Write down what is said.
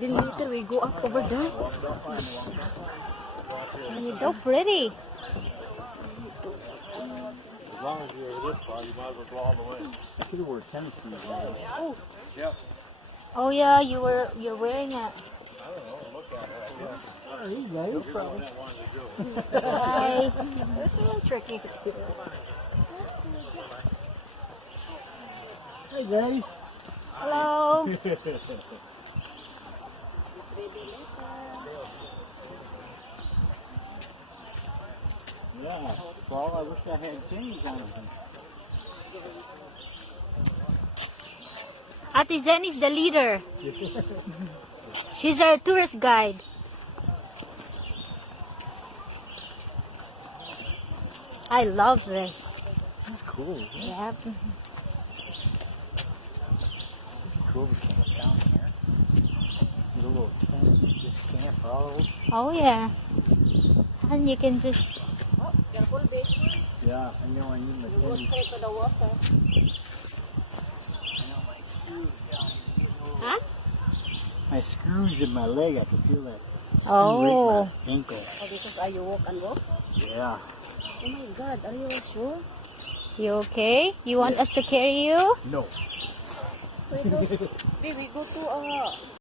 Then later we go up over there. It's so pretty. As long as you're this far, you might as well go all the way. I should have worn tennis shoes. Oh. Yep. Oh yeah, you're wearing it. I don't know. Look at it. Oh, he's nice. You're the one that wanted to do it. Hi. That's a little tricky. Hey guys. Hello. Yeah. Well, I wish I had things on them. Ate Zen is the leader. She's our tourist guide. I love this. This is cool, isn't it? Yep. Cool to camp down here. Get a little tent, just camp out. Oh yeah. And you can just... Oh, careful, babe. Yeah, I know I need my You go tent. straight to the water. I know my screws down here. Huh? My screws in my leg, I can feel that. Oh. Right in my ankle. Oh, because are you walk and walk? Yeah. Oh my God, are you sure? You okay? You want us to carry you? No. Wait, so, babe, we go to